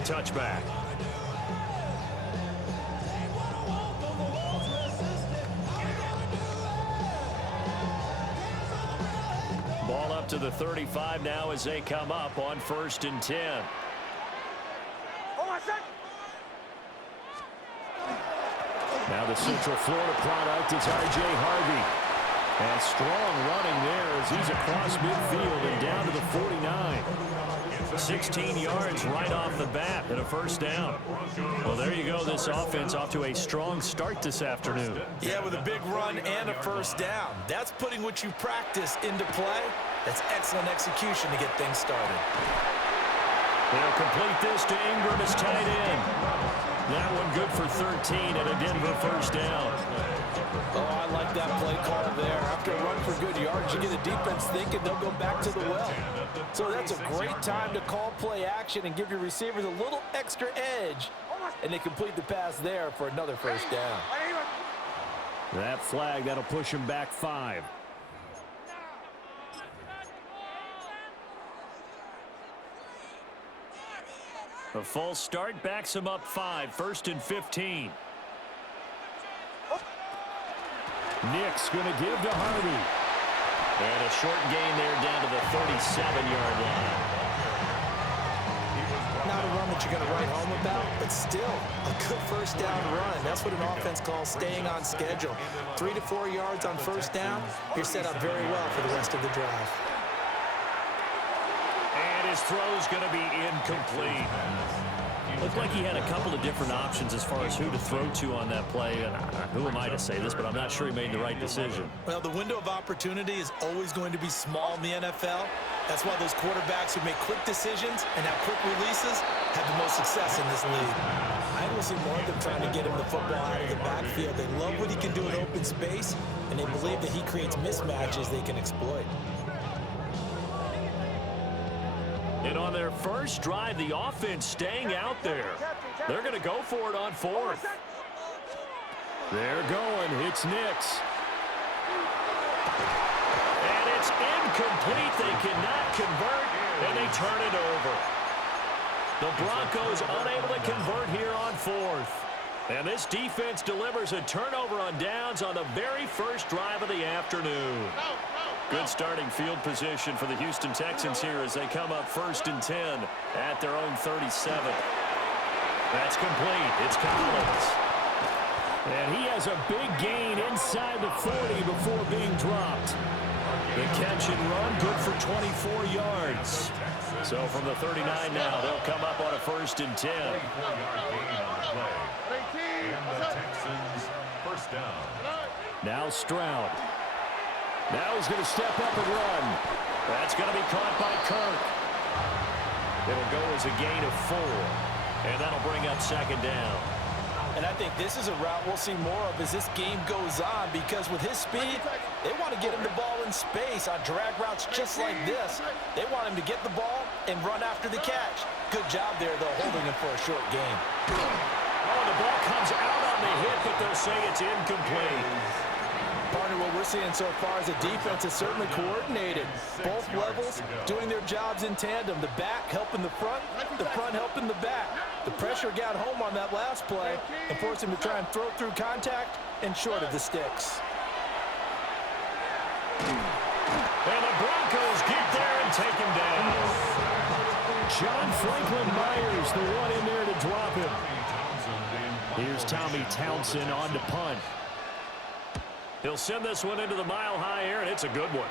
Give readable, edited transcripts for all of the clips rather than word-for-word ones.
a touchback. Ball up to the 35 now as they come up on 1st and 10. Now the Central Florida product, it's R.J. Harvey. And strong running there as he's across midfield and down to the 49. 16 yards right off the bat and a 1st down. Well, there you go. This offense off to a strong start this afternoon. Yeah, with a big run and a 1st down. That's putting what you practice into play. That's excellent execution to get things started. They'll complete this to Ingram as tight end. That one good for 13 and a Denver 1st down. Oh, I like that play call there. After a run for good yards, you get a defense thinking they'll go back to the well. So that's a great time to call play action and give your receivers a little extra edge. And they complete the pass there for another 1st down. That flag, that'll push him back 5. A false start backs him up 5, 1st and 15. Nick's going to give to Harvey. And a short gain there down to the 37-yard line. Not a run that you're going to write home about, but still a good 1st down run. That's what an offense calls staying on schedule. 3 to 4 yards on 1st down, you're set up very well for the rest of the drive. And his throw's going to be incomplete. Looked like he had a couple of different options as far as who to throw to on that play. And who am I to say this, but I'm not sure he made the right decision. Well, the window of opportunity is always going to be small in the NFL. That's why those quarterbacks who make quick decisions and have quick releases have the most success in this league. I will see more of them trying to get him the football out of the backfield. They love what he can do in open space, and they believe that he creates mismatches they can exploit. And on their first drive, the offense staying out there. They're going to go for it on 4th. They're going. It's Nix. And it's incomplete. They cannot convert, and they turn it over. The Broncos unable to convert here on 4th. And this defense delivers a turnover on downs on the very first drive of the afternoon. Good starting field position for the Houston Texans here as they come up 1st and 10 at their own 37. That's complete. It's Collins. And he has a big gain inside the 40 before being dropped. The catch and run good for 24 yards. So from the 39 now, they'll come up on a 1st and 10. Now Stroud. Now he's going to step up and run. That's going to be caught by Kirk. It'll go as a gain of 4. And that'll bring up 2nd down. And I think this is a route we'll see more of as this game goes on, because with his speed, they want to get him the ball in space on drag routes just like this. They want him to get the ball and run after the catch. Good job there, though, holding him for a short gain. Oh, the ball comes out on the hit, but they'll say it's incomplete. Partner, what we're seeing so far is a defense is certainly coordinated. Both levels doing their jobs in tandem. The back helping the front helping the back. The pressure got home on that last play and forced him to try and throw through contact and short of the sticks. And the Broncos get there and take him down. John Franklin Myers, the one in there to drop him. Here's Tommy Townsend on to punt. He'll send this one into the mile-high air, and it's a good one.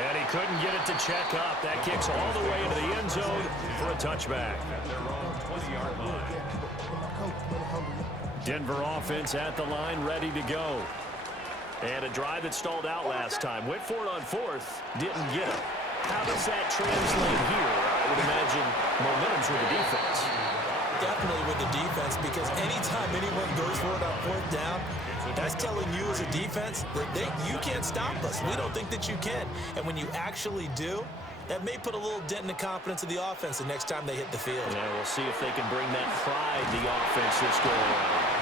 And he couldn't get it to check up. That kicks all the way into the end zone for a touchback. Denver offense at the line, ready to go. And a drive that stalled out last time. Went for it on 4th, didn't get it. How does that translate here? I would imagine momentum's with the defense. Definitely with the defense, because anytime anyone goes for it on 4th down, that's telling you as a defense that you can't stop us. We don't think that you can. And when you actually do, That may put a little dent in the confidence of the offense the next time they hit the field. Yeah, we'll see if they can bring that pride the offense this go around.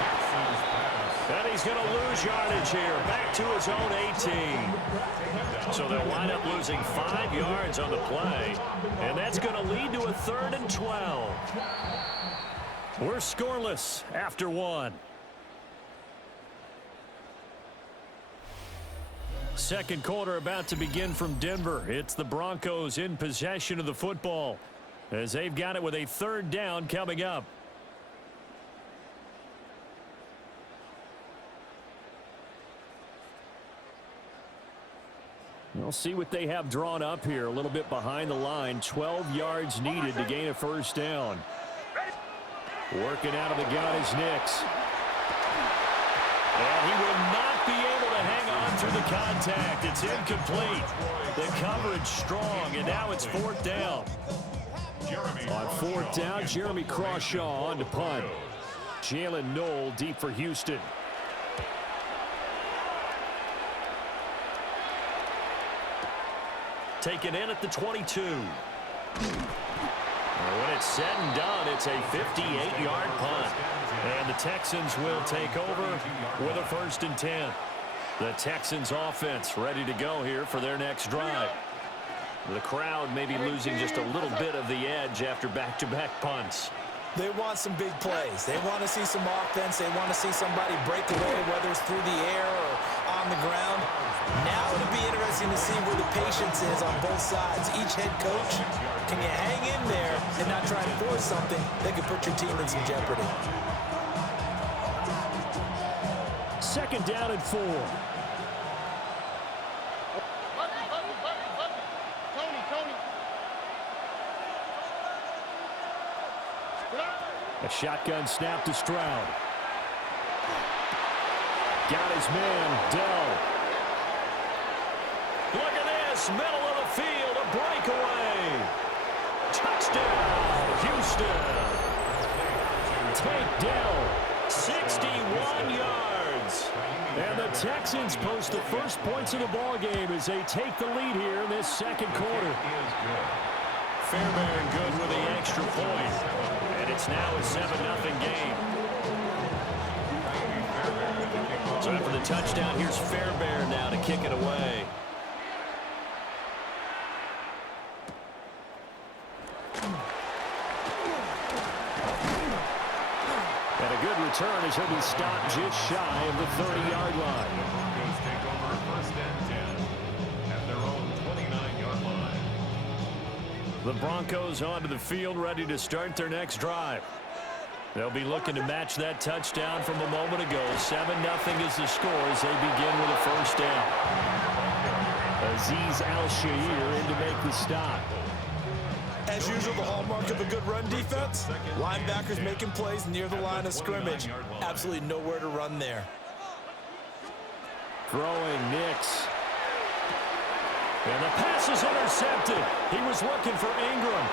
And he's going to lose yardage here, back to his own 18. So they'll wind up losing 5 yards on the play, and that's going to lead to a 3rd and 12. We're scoreless after 1. Second quarter about to begin from Denver. It's the Broncos in possession of the football as they've got it with a 3rd down coming up. We'll see what they have drawn up here. A little bit behind the line. 12 yards needed to gain a 1st down. Working out of the gun is Nix. And he will not be able to hang on through the contact. It's incomplete. The coverage strong, and now it's 4th down. On 4th down, Jeremy Crawshaw on to punt. Jalen Knoll deep for Houston. Taken in at the 22. When it's said and done, it's a 58-yard punt. And the Texans will take over with a 1st and 10. The Texans offense ready to go here for their next drive. The crowd may be losing just a little bit of the edge after back-to-back punts. They want some big plays. They want to see some offense. They want to see somebody break away, whether it's through the air or on the ground. Now it'll be interesting to see where the patience is on both sides. Each head coach, can you hang in there and not try and force something that could put your team in some jeopardy? 2nd down and 4. A shotgun snap to Stroud. Got his man, Dell. Look at this, middle of the field, a breakaway. Touchdown, Houston. Take Dell, 61 yards. And the Texans post the first points of the ball game as they take the lead here in this 2nd quarter. Fairbairn good with the extra point. And it's now a 7-0 game. So after the touchdown, here's Fairbairn now to kick it away. And a good return as he'll be stopped just shy of the 30-yard line. Take over 1st and 10 at their own 29-yard line. The Broncos onto the field ready to start their next drive. They'll be looking to match that touchdown from a moment ago. 7-0 is the score as they begin with a 1st down. Azeez Al-Shaair in to make the stop. As usual, the hallmark of a good run defense, linebackers making plays near the line of scrimmage. Absolutely nowhere to run there. Throwing Nix. And the pass is intercepted. He was looking for Ingram.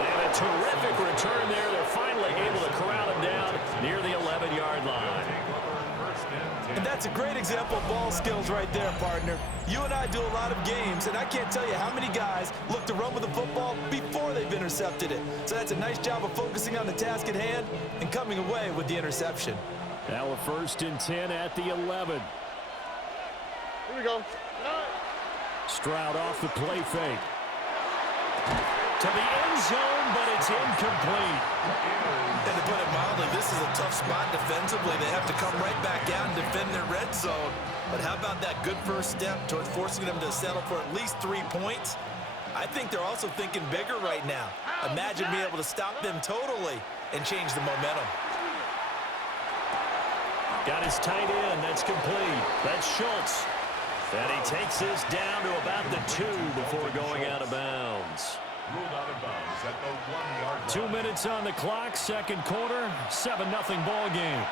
And a terrific return there. They're finally able to corral him down near the 11-yard line. And that's a great example of ball skills right there, partner. You and I do a lot of games, and I can't tell you how many guys look to run with the football before they've intercepted it. So that's a nice job of focusing on the task at hand and coming away with the interception. Now a 1st and 10 at the 11. Here we go. Stroud off the play fake. To the end zone, but it's incomplete. And to put it mildly, this is a tough spot defensively. They have to come right back out and defend their red zone. But how about that good first step towards forcing them to settle for at least 3 points? I think they're also thinking bigger right now. Imagine being able to stop them totally and change the momentum. Got his tight end. That's complete. That's Schultz. And he takes this down to about the 2 before going out of bounds. Ruled out of bounds at the 1-yard line. 2 minutes on the clock, 2nd quarter, 7-0 ball game.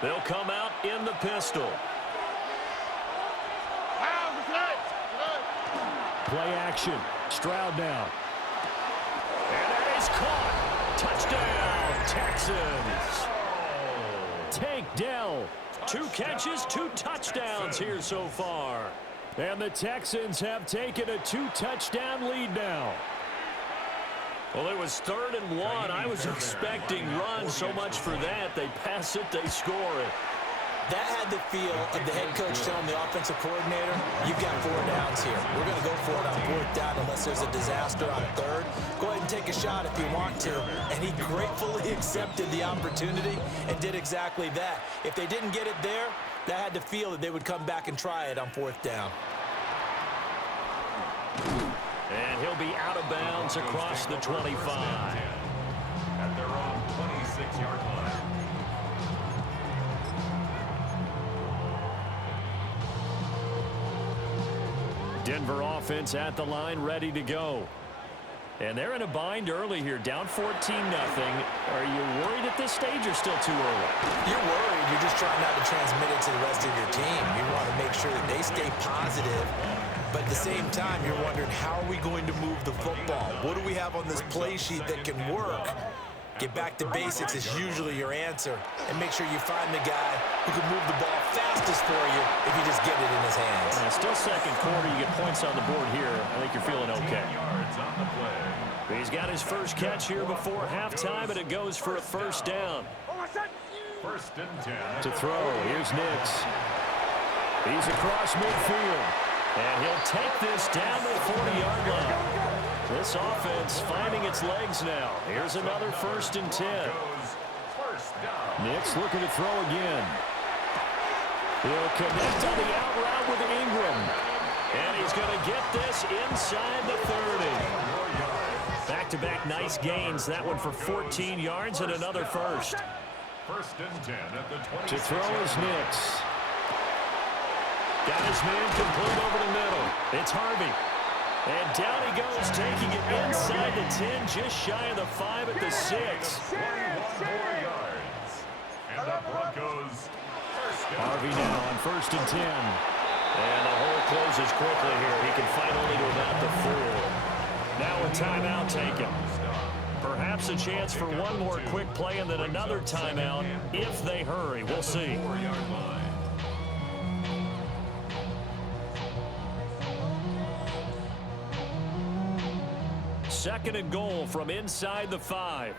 They'll come out in the pistol. Play action. Stroud now. And that is caught. Touchdown, Texans. Tank Dell. 2 catches, 2 touchdowns here so far. And the Texans have taken a 2-touchdown lead now. Well, it was 3rd and 1. I was expecting runs. So much for that. They pass it, they score it. That had the feel of the head coach telling the offensive coordinator, you've got 4 downs here. We're going to go for it on 4th down unless there's a disaster on 3rd. Go ahead and take a shot if you want to. And he gratefully accepted the opportunity and did exactly that. If they didn't get it there, that had the feel that they would come back and try it on 4th down. And he'll be out of bounds across the 25. At their own 26-yard line. Denver offense at the line, ready to go. And they're in a bind early here, down 14-0. Are you worried at this stage or still too early? You're worried. You're just trying not to transmit it to the rest of your team. You want to make sure that they stay positive. But at the same time, you're wondering, how are we going to move the football? What do we have on this play sheet that can work? Get back to basics is usually your answer. And make sure you find the guy who can move the ball fastest for you if you just get it in his hands. And still second quarter, you get points on the board here. I think you're feeling okay. Yards on the play. He's got his first catch here before halftime, and it goes for a 1st down. 1st and 10. To throw, here's Nix. He's across midfield. And he'll take this down to the 40-yard line. This offense finding its legs now. Here's another 1st and 10. Nix looking to throw again. He'll connect on the out route with Ingram. And he's going to get this inside the 30. Back-to-back nice gains. That one for 14 yards and another 1st. 1st and 10 at the 20. To throw is Nix. Got his man complete over the middle. It's Harvey. And down he goes, taking it inside the 10, just shy of the 5 at the 6. 21 more yards. And the Broncos. Harvey now on 1st and 10. And the hole closes quickly here. He can fight only to about the 4. Now a timeout taken. Perhaps a chance for one more quick play and then another timeout if they hurry. We'll see. 4-yard line. 2nd and goal from inside the 5.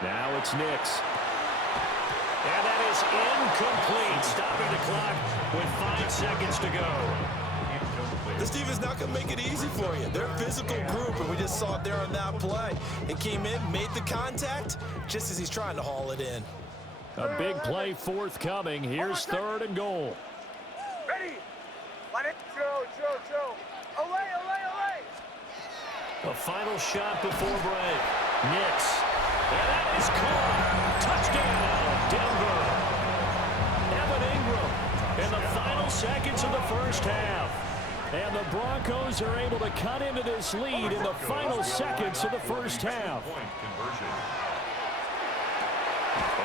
Now it's Nix. And that is incomplete. Stopping the clock with 5 seconds to go. This team is not going to make it easy for you. They're a physical group, and we just saw it there on that play. It came in, made the contact, just as he's trying to haul it in. A big play forthcoming. Here's 3rd and goal. Ready? Let it go, Joe. Away. A final shot before break. Nix. And that is caught. Touchdown, Denver. Evan Ingram in the final seconds of the 1st half. And the Broncos are able to cut into this lead in the final seconds of the 1st half.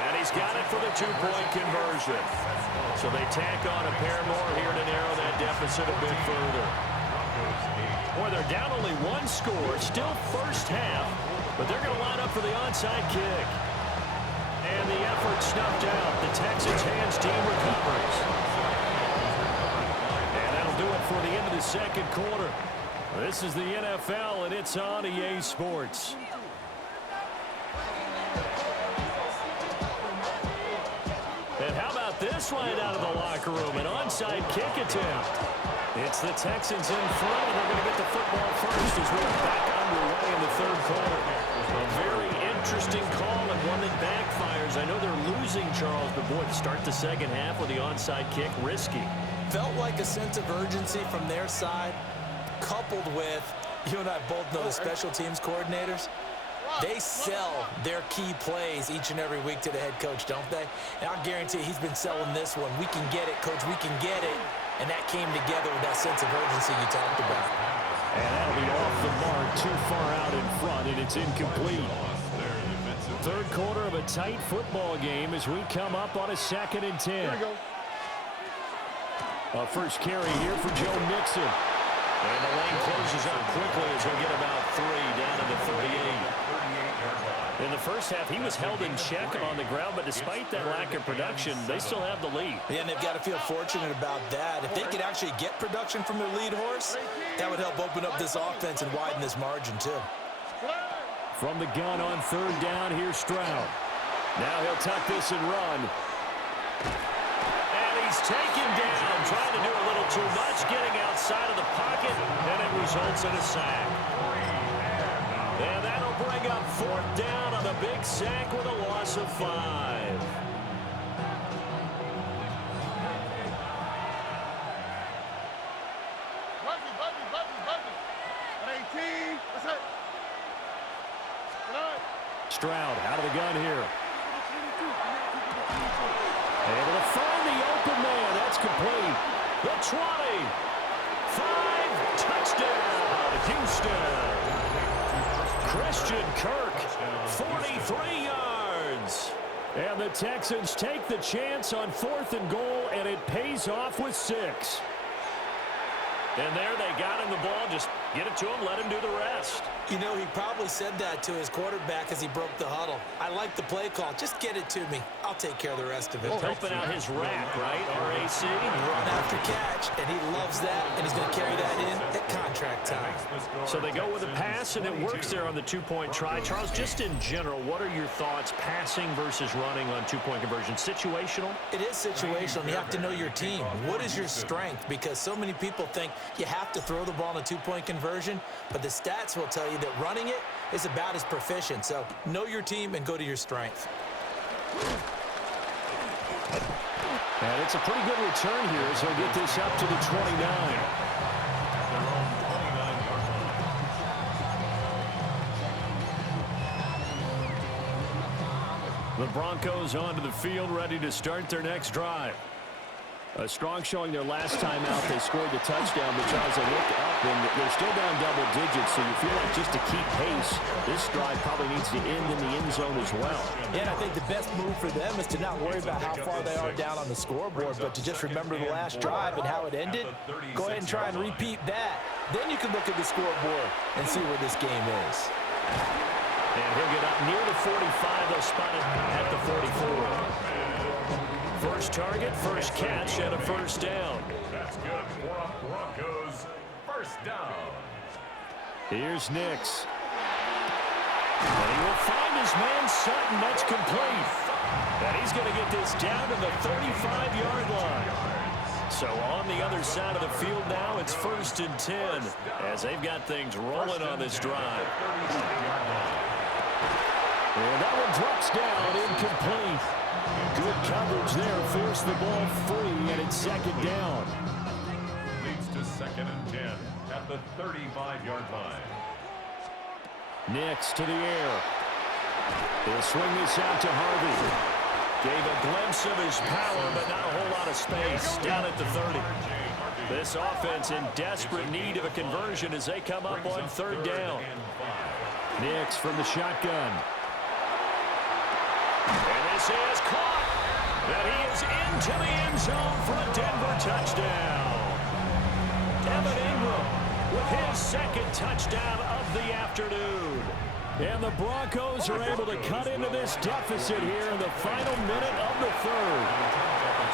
And he's got it for the 2-point conversion. So they tack on a pair more here to narrow that deficit a bit further. Boy, they're down only 1 score, still 1st half, but they're going to line up for the onside kick. And the effort snuffed out. The Texans hands team recovers. And that'll do it for the end of the 2nd quarter. This is the NFL, and it's on EA Sports. And how about this line out of the locker room? An onside kick attempt. It's the Texans in front, and they're going to get the football first as we're back underway in the 3rd quarter. A very interesting call and one that backfires. I know they're losing, Charles, but boy, to start the 2nd half with the onside kick, risky. Felt like a sense of urgency from their side, coupled with, you and I both know the special teams coordinators. They sell their key plays each and every week to the head coach, don't they? And I'll guarantee he's been selling this one. We can get it, coach, we can get it. And that came together with that sense of urgency you talked about. And that'll be off the mark, too far out in front, and it's incomplete. 3rd quarter of a tight football game as we come up on a 2nd and 10. Here we go. A first carry here for Joe Mixon. And the lane closes up quickly as he'll get about 3 down to the 38. In the first half, he was held in check on the ground, but despite that lack of production, they still have the lead. Yeah, and they've got to feel fortunate about that. If they could actually get production from their lead horse, that would help open up this offense and widen this margin, too. From the gun on 3rd down, here's Stroud. Now he'll tuck this and run. And he's taken down, trying to do a little too much, getting outside of the pocket, and it results in a sack. And that'll bring up 4th down on the big sack with a loss of 5. Stroud out of the gun here. Able to find the open man. That's complete. The 20. 5. Touchdown, Houston. Christian Kirk, 43 yards. And the Texans take the chance on 4th and goal, and it pays off with 6. And there they got him the ball. Just get it to him, let him do the rest. You know, he probably said that to his quarterback as he broke the huddle. I like the play call. Just get it to me. I'll take care of the rest of it. Helping out his rack, right? RAC. Run after catch, and he loves that, and he's going to carry that in at contract time. So they go with a pass, and it works there on the 2-point try. Charles, just in general, what are your thoughts passing versus running on 2-point conversion? Situational? It is situational, and you have to know your team. What is your strength? Because so many people think you have to throw the ball in a 2-point conversion, but the stats will tell you that running it is about as proficient. So know your team and go to your strength. And it's a pretty good return here as he'll get this up to the 29. The Broncos onto the field, ready to start their next drive. A strong showing their last time out. They scored the touchdown, but Charles, they look up, and they're still down double digits, so you feel like just to keep pace, this drive probably needs to end in the end zone as well. Yeah, and I think the best move for them is to not worry about how far they are down on the scoreboard, but to just remember the last drive and how it ended. Go ahead and try and repeat that. Then you can look at the scoreboard and see where this game is. And he'll get up near the 45. They'll spot it at the 44. First target, first catch, and a 1st down. That's good for a Broncos 1st down. Here's Nix. And he will find his man Sutton. That's complete. And he's going to get this down to the 35-yard line. So on the other side of the field now, it's 1st and 10 as they've got things rolling on this drive. And that one drops down, incomplete. Good coverage there, forced the ball free, and it's 2nd down. Leads to 2nd and 10 at the 35-yard line. Nix to the air. He'll swing this out to Harvey. Gave a glimpse of his power, but not a whole lot of space. Down at the 30. This offense in desperate need of a conversion as they come up on 3rd down. Nix from the shotgun. And this is caught. And he is into the end zone for a Denver touchdown. Evan Ingram with his 2nd touchdown of the afternoon. And the Broncos are able to cut into this deficit here in the final minute of the 3rd.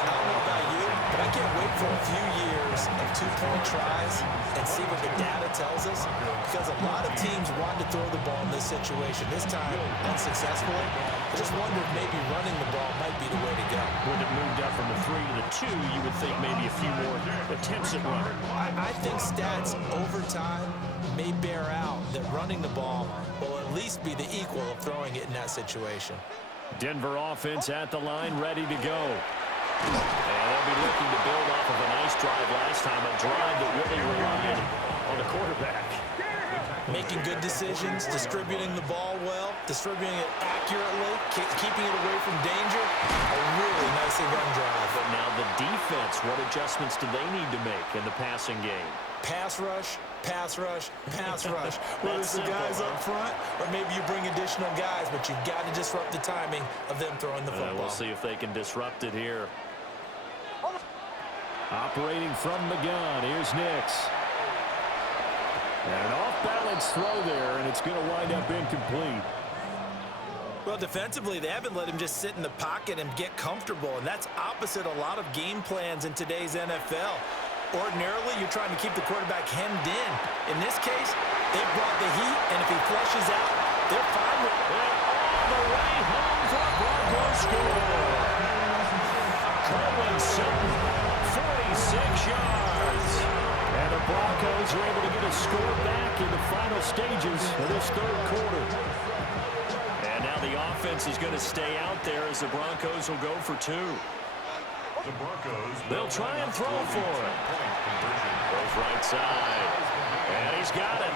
I don't know about you, but I can't wait for a few years of 2-point tries and see what the data tells us, because a lot of teams want to throw the ball in this situation, this time unsuccessfully. I just wonder if maybe running the ball might be the way to go. When it moved up from the 3 to the 2, you would think maybe a few more attempts at running. I think stats over time may bear out that running the ball will at least be the equal of throwing it in that situation. Denver offense at the line, ready to go. And they'll be looking to build off of a nice drive last time, a drive that really relied on the quarterback. Making good decisions, distributing the ball well, distributing it accurately, keeping it away from danger. A really nicely run drive. But now the defense, what adjustments do they need to make in the passing game? Pass rush, pass rush, pass rush. Whether it's the guys up front or maybe you bring additional guys, but you've got to disrupt the timing of them throwing the football. We'll see if they can disrupt it here. Operating from the gun, here's Nix. An off-balance throw there, and it's going to wind up incomplete. Well, defensively, they haven't let him just sit in the pocket and get comfortable, and that's opposite a lot of game plans in today's NFL. Ordinarily, you're trying to keep the quarterback hemmed in. In this case, they've brought the heat, and if he flushes out, they're fine with it. And all the way home for a Broncos score. Cortland Sutton, 46 yards. And the Broncos are able to get a score back in the final stages of this third quarter. And now the offense is going to stay out there as the Broncos will go for two. The Broncos. They'll try and throw for it. Goes right side. And he's got it.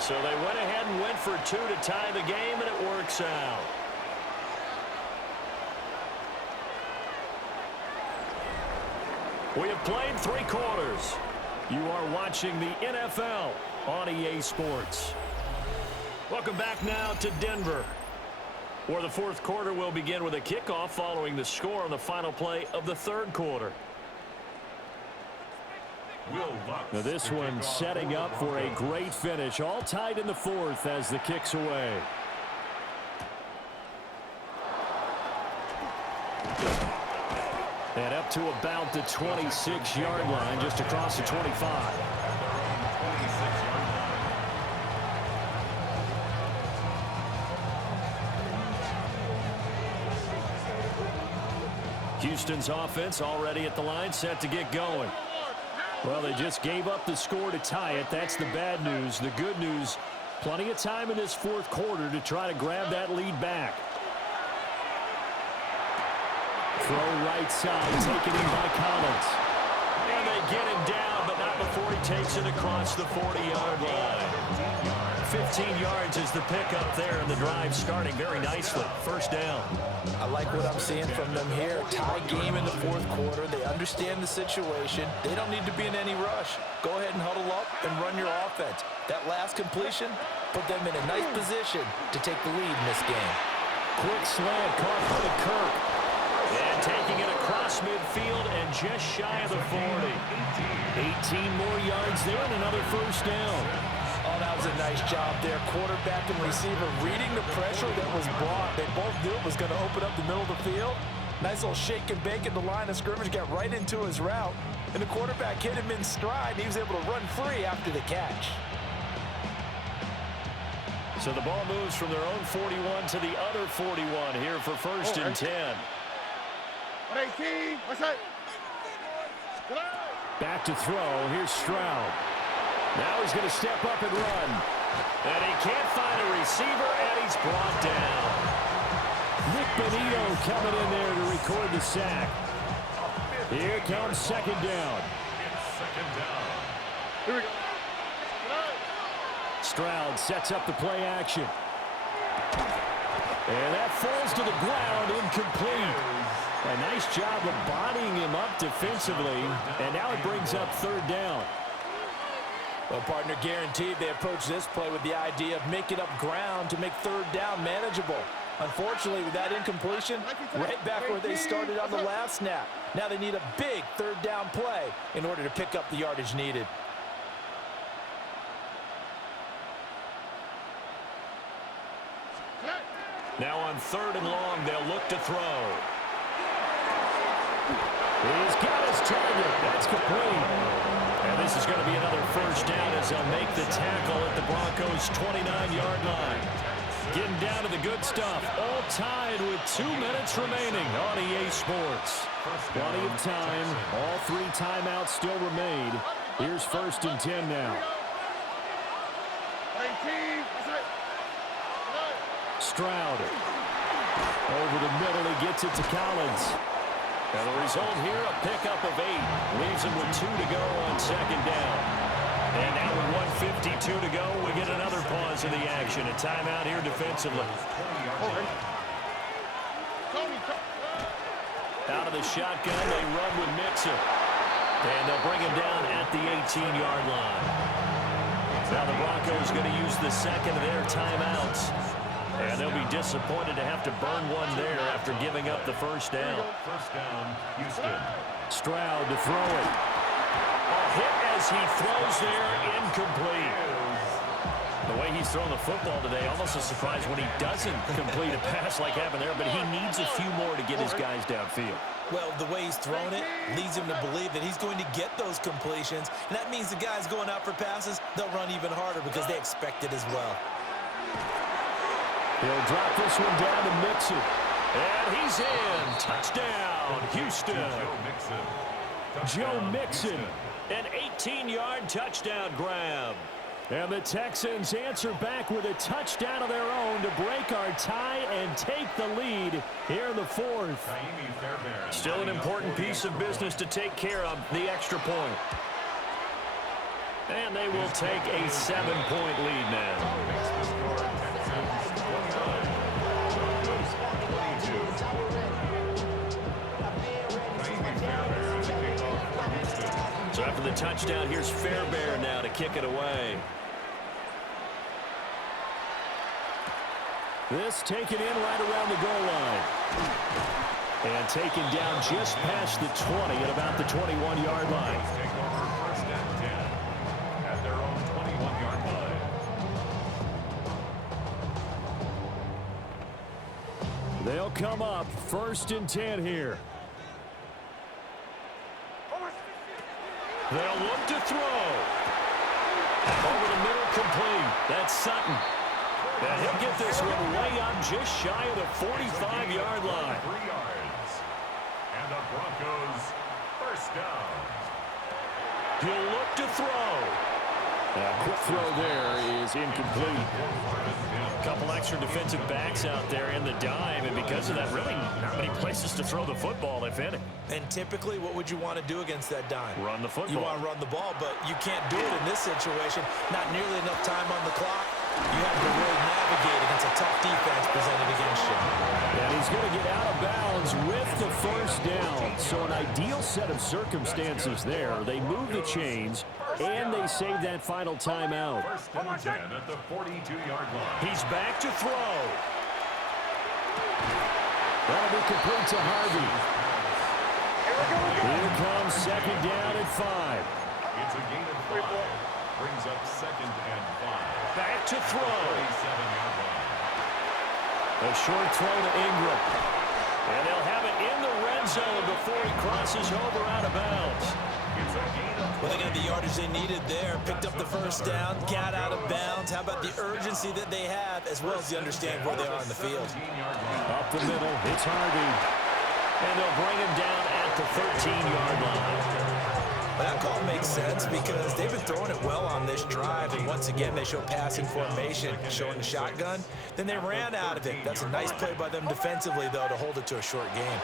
So they went ahead and went for two to tie the game, and it works out. We have played 3 quarters. You are watching the NFL on EA Sports. Welcome back now to Denver, where the fourth quarter will begin with a kickoff following the score on the final play of the third quarter. Now this one setting up for a great finish, all tied in the fourth as the kick's away. And up to about the 26-yard line, just across the 25. Houston's offense already at the line, set to get going. Well, they just gave up the score to tie it. That's the bad news. The good news, plenty of time in this fourth quarter to try to grab that lead back. Throw right side, taken in by Collins. And they get him down, but not before he takes it across the 40-yard line. 15 yards is the pickup there, and the drive starting very nicely. First down. I like what I'm seeing from them here. Tie game in the fourth quarter. They understand the situation. They don't need to be in any rush. Go ahead and huddle up and run your offense. That last completion put them in a nice position to take the lead in this game. Quick slant caught by the Kirk. And taking it across midfield and just shy of the 40. 18 more yards there and another first down. Oh, that was a nice job there. Quarterback and receiver reading the pressure that was brought. They both knew it was going to open up the middle of the field. Nice little shake and bake at the line of scrimmage, got right into his route. And the quarterback hit him in stride, and he was able to run free after the catch. So the ball moves from their own 41 to the other 41 here for first and 10. 118, what's that? Back to throw. Here's Stroud. Now he's going to step up and run. And he can't find a receiver, and he's brought down. Nick Benito coming in there to record the sack. Here comes second down. Here we go. Stroud sets up the play action. And that falls to the ground, incomplete. A nice job of bodying him up defensively, and now it brings up third down. Well, partner, guaranteed they approach this play with the idea of making up ground to make third down manageable. Unfortunately, with that incompletion, right back where they started on the last snap. Now they need a big third down play in order to pick up the yardage needed. Now on third and long, they'll look to throw. He's got his target. That's complete. And this is going to be another first down as they'll make the tackle at the Broncos' 29-yard line. Getting down to the good stuff. All tied with 2 minutes remaining on EA Sports. Plenty of time. All 3 timeouts still remain. Here's first and 10 now. 19, what's that? Stroud. Over the middle, he gets it to Collins. And the result here, a pickup of 8. Leaves him with 2 to go on second down. And now with 1:52 to go, we get another pause in the action. A timeout here defensively. Out of the shotgun, they run with Mixon. And they'll bring him down at the 18-yard line. Now the Broncos going to use the second of their timeouts. And they'll be disappointed to have to burn one there after giving up the first down. First down, Houston. Stroud to throw it. A hit as he throws there, incomplete. The way he's throwing the football today, almost a surprise when he doesn't complete a pass like happened there, but he needs a few more to get his guys downfield. Well, the way he's thrown it leads him to believe that he's going to get those completions. And that means the guys going out for passes, they'll run even harder because they expect it as well. He'll drop this one down to Mixon. And he's in. Touchdown, Houston. Joe Mixon, an 18-yard touchdown grab. And the Texans answer back with a touchdown of their own to break our tie and take the lead here in the fourth. Still an important piece of business to take care of, the extra point. And they will take a 7-point lead now. So after the touchdown, here's Fairbairn now to kick it away. This taken in right around the goal line. And taken down just past the 20 at about the 21-yard line. Take over first and 10 at their own 21-yard line. They'll come up first and 10 here. They'll look to throw. Over the middle, complete. That's Sutton. And he'll get this one way up just shy of the 45-yard line. 3 yards. And the Broncos first down. He'll look to throw. A quick throw there is incomplete. A couple extra defensive backs out there in the dime, and because of that, really not many places to throw the football, if any. And typically, what would you want to do against that dime? Run the football. You want to run the ball, but you can't do it in this situation. Not nearly enough time on the clock. You have to really navigate against a tough defense presented against you. And he's going to get out of bounds with the first down. So an ideal set of circumstances there. They move the chains, and they save that final timeout. First and 10 at the 42-yard line. He's back to throw. That'll be complete to Harvey. Here comes second down at 5. It's a gain of 5. Brings up second and 5. Back to throw. 37-yard line. A short throw to Ingram. And they'll have it in the red zone before he crosses over out of bounds. It's a gain of 5. Well, they got the yardage they needed there. Picked up the first down, got out of bounds. How about the urgency that they have, as well as the understanding where they are in the field. Up the middle, it's Harvey. And they'll bring him down at the 13-yard line. Well, that call makes sense because they've been throwing it well on this drive, and once again they show passing formation, showing the shotgun. Then they ran out of it. That's a nice play by them defensively, though, to hold it to a short game.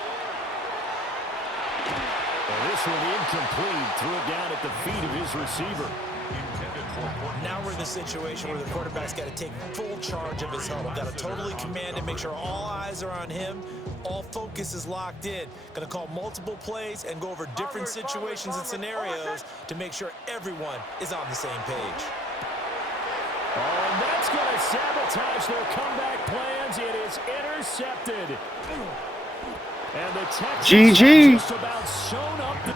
Well, this one incomplete. Threw it down at the feet of his receiver. Now we're in the situation where the quarterback's got to take full charge of his huddle. Got to totally command and make sure all eyes are on him. All focus is locked in. Going to call multiple plays and go over different situations and scenarios to make sure everyone is on the same page. Oh, and that's going to sabotage their comeback plans. It is intercepted. And the Texans just about sewn up the